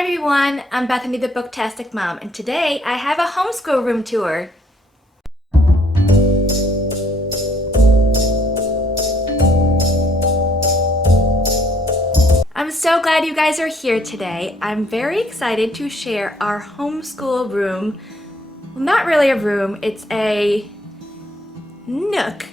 Hi everyone, I'm Bethany the Booktastic Mom, and today I have a homeschool room tour. I'm so glad you guys are here today. I'm very excited to share our homeschool room. Well, not really a room, it's a nook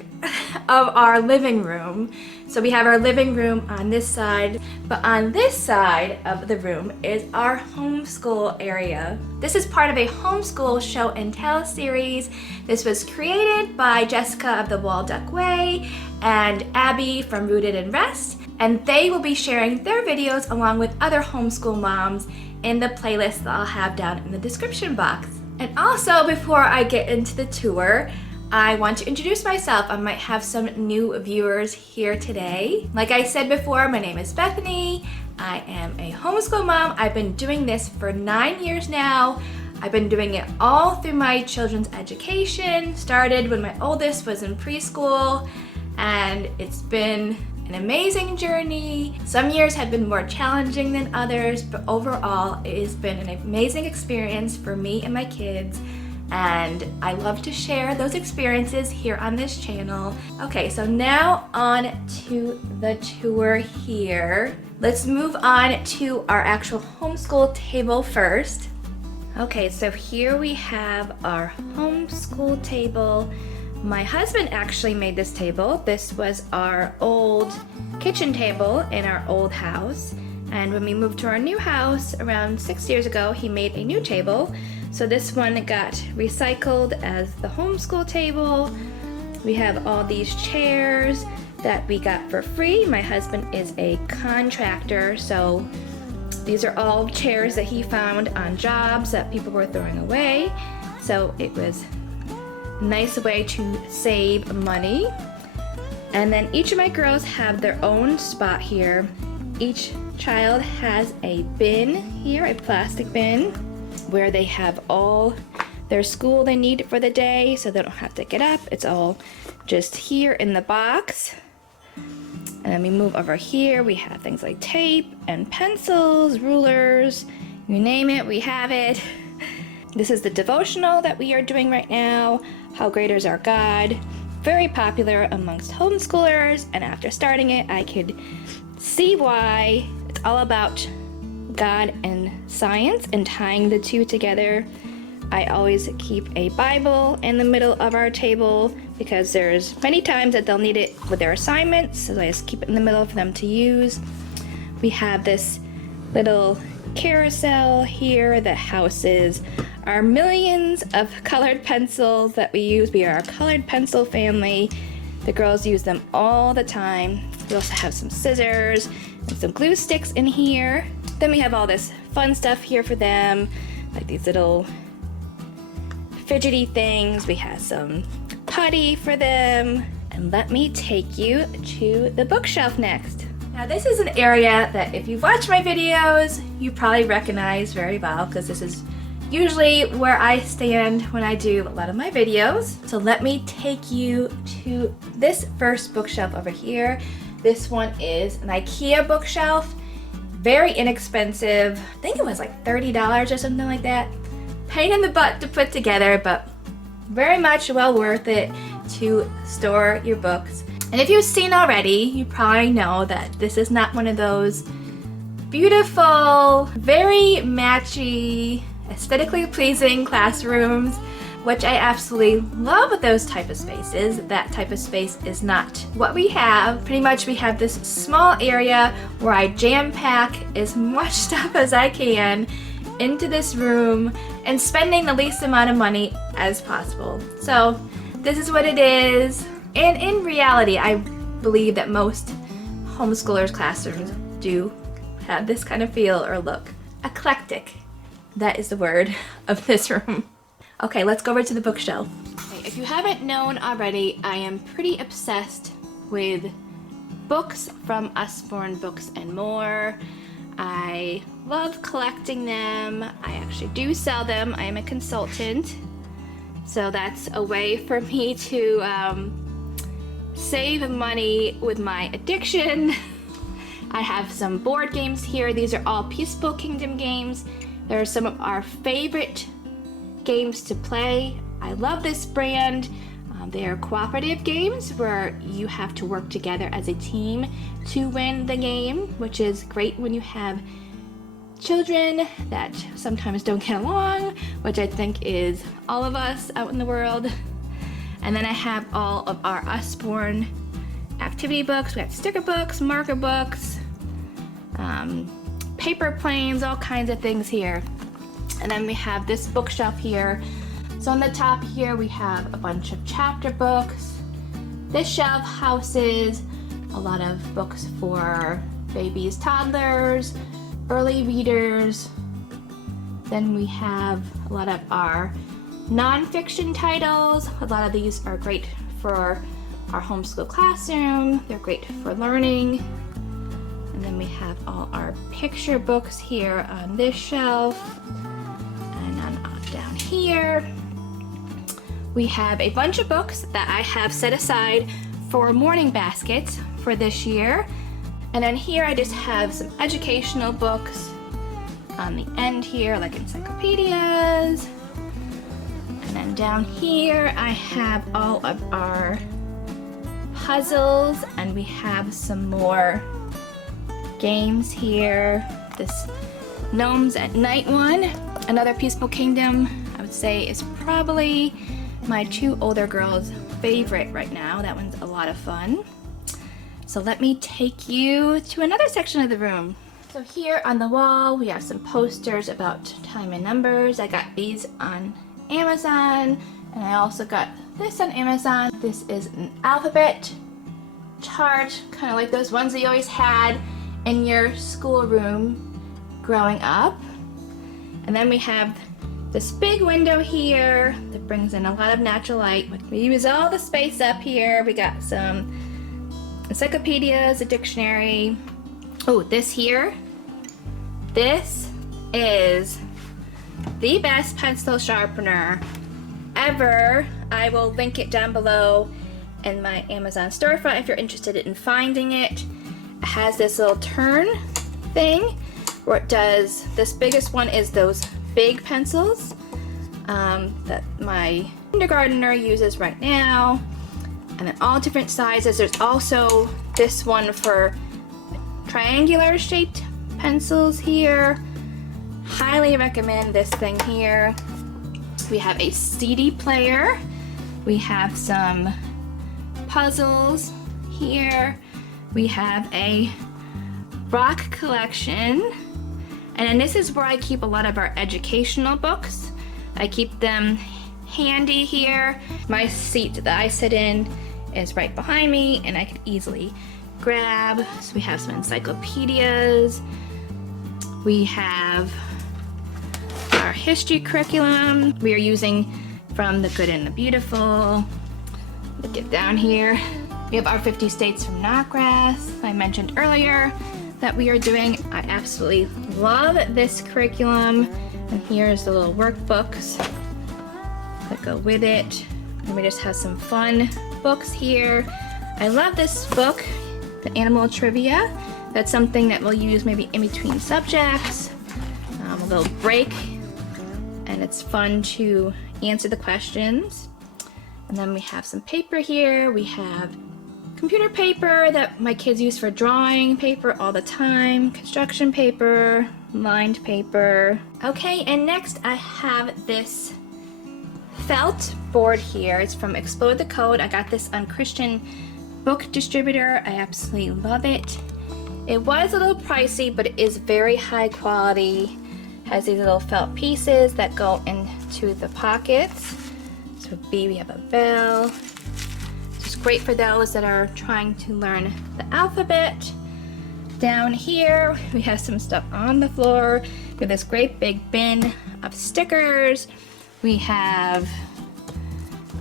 of our living room. So we have our living room on this side, but on this side of the room is our homeschool area. This is part of a homeschool show and tell series. This was created by Jessica of the Walduck Way and Abby from Rooted in Rest, and they will be sharing their videos along with other homeschool moms in the playlist that I'll have down in the description box. And also, before I get into the tour, I want to introduce myself. I might have some new viewers here today. Like I said before, my name is Bethany. I am a homeschool mom. I've been doing this for 9 years now. I've been doing it all through my children's education. Started when my oldest was in preschool, and it's been an amazing journey. Some years have been more challenging than others, but overall it has been an amazing experience for me and my kids. And I love to share those experiences here on this channel. Okay, so now on to the tour here. Let's move on to our actual homeschool table first. Okay, so here we have our homeschool table. My husband actually made this table. This was our old kitchen table in our old house. And when we moved to our new house around 6 years ago, he made a new table. So this one got recycled as the homeschool table. We have all these chairs that we got for free. My husband is a contractor, so these are all chairs that he found on jobs that people were throwing away. So it was a nice way to save money. And then each of my girls have their own spot here. Each child has a bin here, a plastic bin, where they have all their school they need for the day, so they don't have to get up. It's all just here in the box. And then we move over here, we have things like tape and pencils, rulers, you name it, we have it. This is the devotional that we are doing right now, How Great Is Our God. Very popular amongst homeschoolers, and after starting it, I could see why. It's all about God and science and tying the two together. I always keep a Bible in the middle of our table because there's many times that they'll need it with their assignments, so I just keep it in the middle for them to use. We have this little carousel here that houses our millions of colored pencils that we use. We are a colored pencil family. The girls use them all the time. We also have some scissors and some glue sticks in here. Then we have all this fun stuff here for them, like these little fidgety things. We have some putty for them. And let me take you to the bookshelf next. Now this is an area that if you've watched my videos, you probably recognize very well, because this is usually where I stand when I do a lot of my videos. So let me take you to this first bookshelf over here. This one is an IKEA bookshelf. Very inexpensive. I think it was like $30 or something like that. Pain in the butt to put together, but very much well worth it to store your books. And if you've seen already, you probably know that this is not one of those beautiful, very matchy, aesthetically pleasing classrooms, which I absolutely love those type of spaces. That type of space is not what we have. Pretty much we have this small area where I jam pack as much stuff as I can into this room and spending the least amount of money as possible. So this is what it is. And in reality, I believe that most homeschoolers' classrooms do have this kind of feel or look. Eclectic. That is the word of this room. Okay, let's go over to the bookshelf. Okay, if you haven't known already, I am pretty obsessed with books from Usborne Books and More. I love collecting them. I actually do sell them. I am a consultant. So that's a way for me to save money with my addiction I have some board games here. These are all Peaceful Kingdom games. They're some of our favorite games to play. I love this brand. They are cooperative games where you have to work together as a team to win the game, which is great when you have children that sometimes don't get along, which I think is all of us out in the world. And then I have all of our Usborne activity books. We have sticker books, marker books, paper planes, all kinds of things here. And then we have this bookshelf here. So on the top here we have a bunch of chapter books. This shelf houses a lot of books for babies, toddlers, early readers. Then we have a lot of our non-fiction titles. A lot of these are great for our homeschool classroom. They're great for learning. And then we have all our picture books here on this shelf. And on down here, we have a bunch of books that I have set aside for morning baskets for this year. And then here I just have some educational books on the end here, like encyclopedias. And then down here I have all of our puzzles, and we have some more games here. This Gnomes at Night one, another Peaceful Kingdom, I would say is probably my two older girls' favorite right now. That one's a lot of fun. So let me take you to another section of the room. So here on the wall we have some posters about time and numbers. I got these on Amazon, and I also got this on Amazon. This is an alphabet chart, kind of like those ones that you always had in your schoolroom growing up. And then we have this big window here that brings in a lot of natural light. We use all the space up here. We got some encyclopedias, a dictionary. Oh, this here. This is the best pencil sharpener ever. I will link it down below in my Amazon storefront if you're interested in finding it. It has this little turn thing where it does, this biggest one is those big pencils that my kindergartner uses right now, and then all different sizes. There's also this one for triangular shaped pencils here. Highly recommend this thing here. We have a CD player. We have some puzzles here. We have a rock collection. And then this is where I keep a lot of our educational books. I keep them handy here. My seat that I sit in is right behind me, and I can easily grab. So we have some encyclopedias. We have our history curriculum we are using from The Good and the Beautiful. Let's get down here. We have our 50 States from Knotgrass. I mentioned earlier that we are doing. I absolutely love this curriculum. And here's the little workbooks that go with it. And we just have some fun books here. I love this book, the Animal Trivia. That's something that we'll use maybe in between subjects, a little break, and it's fun to answer the questions. And then we have some paper here. We have computer paper that my kids use for drawing paper all the time, construction paper, lined paper. Okay, and next I have this felt board here. It's from Explore the Code. I got this on Christian Book Distributor. I absolutely love it. It was a little pricey, but it is very high quality. Has these little felt pieces that go into the pockets. So B, we have a bell. It's great for those that are trying to learn the alphabet. Down here, we have some stuff on the floor. We have this great big bin of stickers. We have,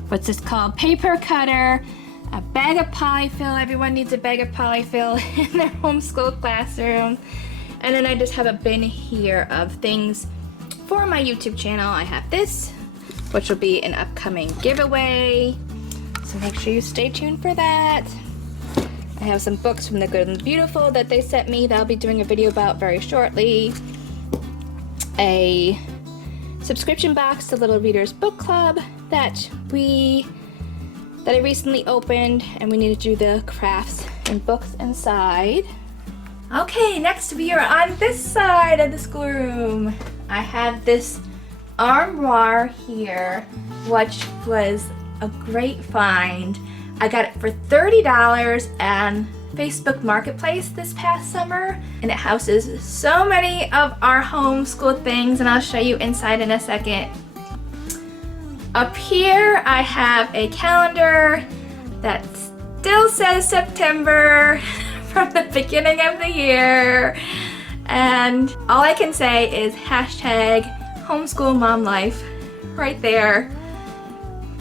what's this called? Paper cutter, a bag of polyfill. Everyone needs a bag of polyfill in their homeschool classroom. And then I just have a bin here of things for my YouTube channel. I have this, which will be an upcoming giveaway. So make sure you stay tuned for that. I have some books from the Good and the Beautiful that they sent me that I'll be doing a video about very shortly. A subscription box to Little Readers Book Club that I recently opened, and we need to do the crafts and books inside. Okay, next we are on this side of the schoolroom. I have this armoire here, which was a great find. I got it for $30 on Facebook Marketplace this past summer, and it houses so many of our homeschool things, and I'll show you inside in a second. Up here I have a calendar that still says September from the beginning of the year, and all I can say is hashtag homeschool mom life right there.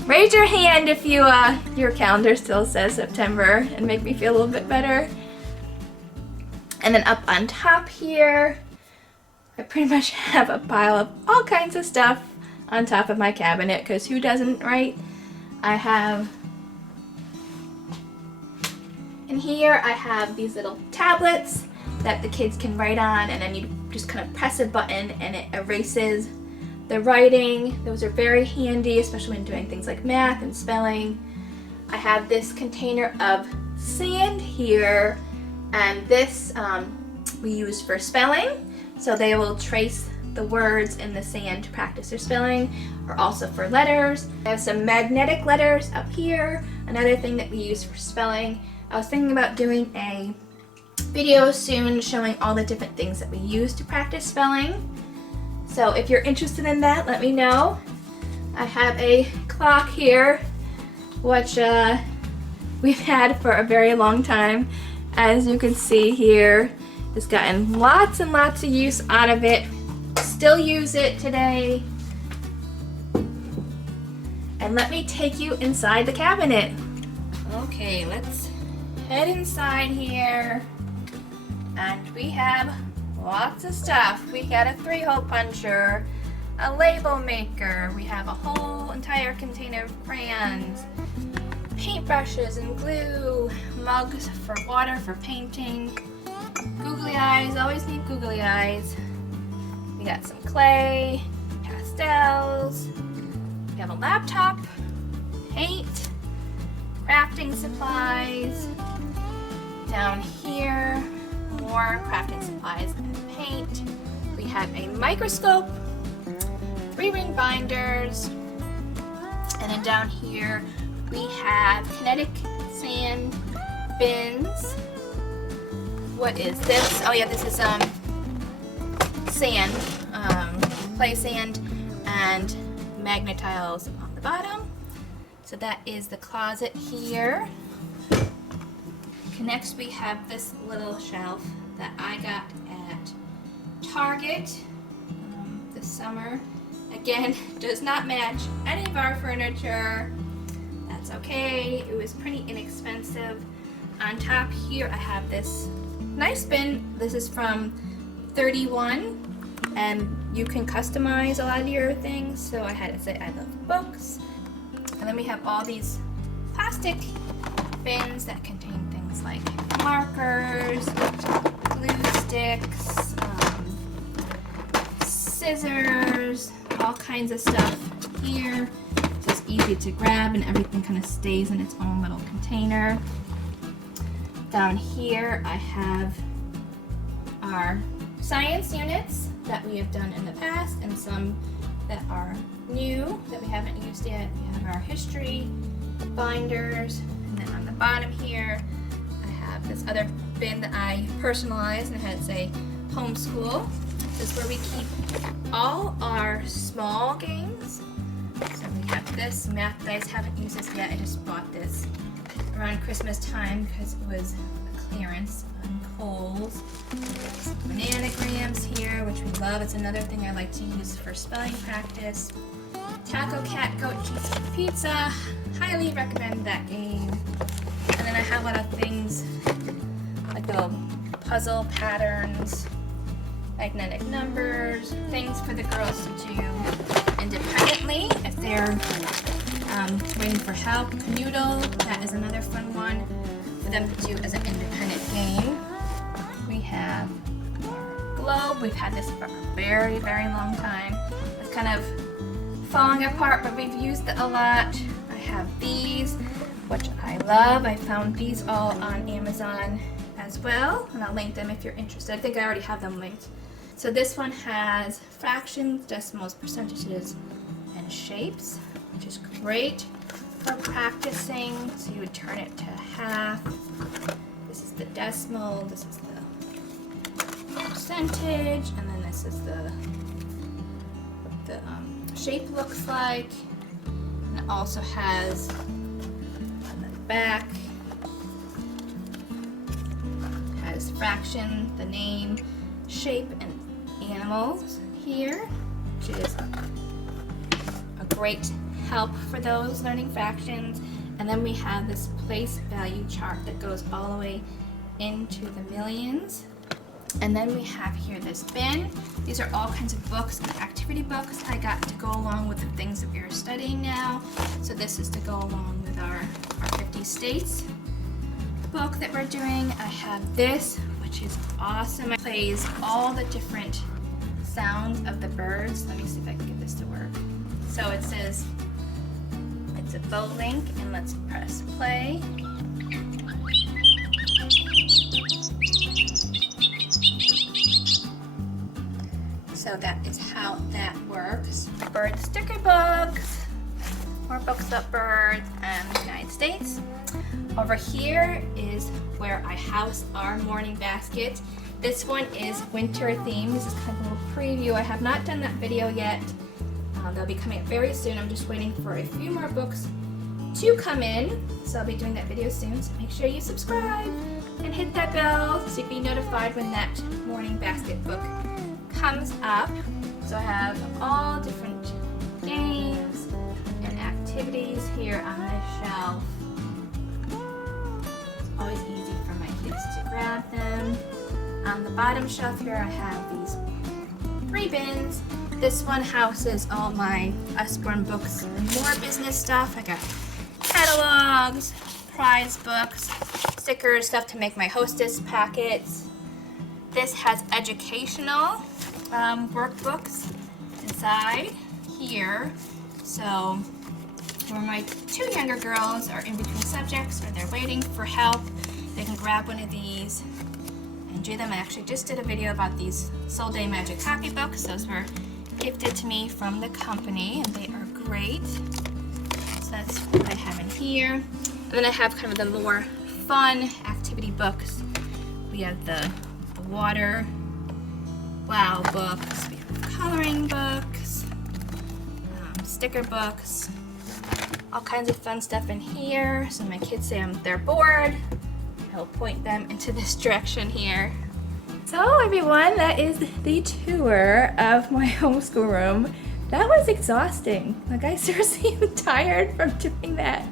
Raise your hand if your calendar still says September and make me feel a little bit better. And then up on top here, I pretty much have a pile of all kinds of stuff on top of my cabinet, because who doesn't, right? In here I have these little tablets that the kids can write on, and then you just kind of press a button and it erases the writing. Those are very handy, especially when doing things like math and spelling. I have this container of sand here, and this we use for spelling, so they will trace the words in the sand to practice their spelling, or also for letters. I have some magnetic letters up here, another thing that we use for spelling. I was thinking about doing a video soon showing all the different things that we use to practice spelling. So if you're interested in that, let me know. I have a clock here, which we've had for a very long time. As you can see here, it's gotten lots and lots of use out of it. Still use it today. And let me take you inside the cabinet. Okay, let's head inside here. And we have lots of stuff. We got a 3-hole puncher, a label maker. We have a whole entire container of crayons, paintbrushes and glue, mugs for water for painting, googly eyes, always need googly eyes. We got some clay, pastels, we have a laptop, paint, crafting supplies. Down here, more crafting supplies and paint. We have a microscope, 3-ring binders, and then down here we have kinetic sand bins. What is this? Oh yeah, this is sand, clay sand, and magnetiles on the bottom. So that is the closet here. Next we have this little shelf that I got at Target this summer. Again, does not match any of our furniture. That's okay, it was pretty inexpensive. On top here I have this nice bin. This is from 31, and you can customize a lot of your things, so I had to say I love books. And then we have all these plastic bins that contain things like markers, glue sticks, scissors, all kinds of stuff here. So it's easy to grab and everything kind of stays in its own little container. Down here I have our science units that we have done in the past, and some that are new that we haven't used yet. We have our history binders, and then on the bottom here I have this other bin that I personalized and had it say Homeschool. This is where we keep all our small games. So we have this math dice. Haven't used this yet. I just bought this around Christmas time because it was a clearance on Kohl's. Some bananagrams here, which we love. It's another thing I like to use for spelling practice. Taco Cat Goat Cheese Pizza. Highly recommend that game. And then I have a lot of things like little puzzle patterns, magnetic numbers, things for the girls to do independently if they're waiting for help. Canoodle, that is another fun one for them to do as an independent game. We have our globe. We've had this for a very, very long time. It's kind of falling apart, but we've used it a lot. I have these, which I love. I found these all on Amazon as well, and I'll link them if you're interested. I think I already have them linked. So this one has fractions, decimals, percentages, and shapes, which is great for practicing. So you would turn it to half. This is the decimal, this is the percentage, and then this is what the shape looks like. And it also has on the back, has fraction, the name, shape, and animals here, which is a great help for those learning fractions. And then we have this place value chart that goes all the way into the millions. And then we have here this bin. These are all kinds of books and activity books I got to go along with the things that we are studying now. So this is to go along with our 50 states book that we're doing. I have this, which is awesome. It plays all the different sounds of the birds. Let me see if I can get this to work. So it says, it's a bow link, and let's press play. So that is how that works. Bird sticker books, more books about birds and the United States. Over here is where I house our morning basket. This one is winter themed. This is kind of a little preview. I have not done that video yet. They'll be coming up very soon. I'm just waiting for a few more books to come in. So I'll be doing that video soon. So make sure you subscribe and hit that bell so you'll be notified when that morning basket book comes up. So I have all different games and activities here on this shelf. It's always easy for my kids to grab them. On the bottom shelf here I have these 3 bins. This one houses all my Usborne books and more business stuff. I got catalogs, prize books, stickers, stuff to make my hostess packets. This has educational workbooks inside here. So where my 2 younger girls are in between subjects or they're waiting for help, they can grab one of these and do them. I actually just did a video about these Soul Day Magic copybooks. Those were gifted to me from the company, and they are great. So that's what I have in here. And then I have kind of the more fun activity books. We have the water wow books, we have coloring books, sticker books, all kinds of fun stuff in here. So my kids say they're bored, I'll point them into this direction here. So everyone, that is the tour of my homeschool room. That was exhausting. Like, I seriously am tired from doing that.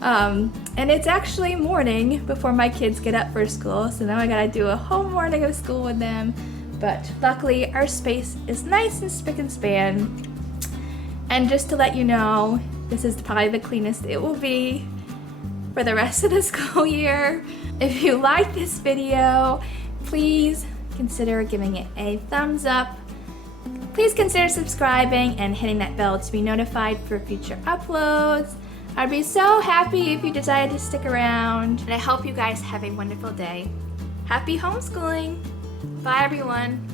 And it's actually morning before my kids get up for school, so now I gotta do a whole morning of school with them. But luckily our space is nice and spick and span. And just to let you know, this is probably the cleanest it will be for the rest of the school year. If you like this video, please consider giving it a thumbs up. Please consider subscribing and hitting that bell to be notified for future uploads. I'd be so happy if you decided to stick around. And I hope you guys have a wonderful day. Happy homeschooling! Bye everyone!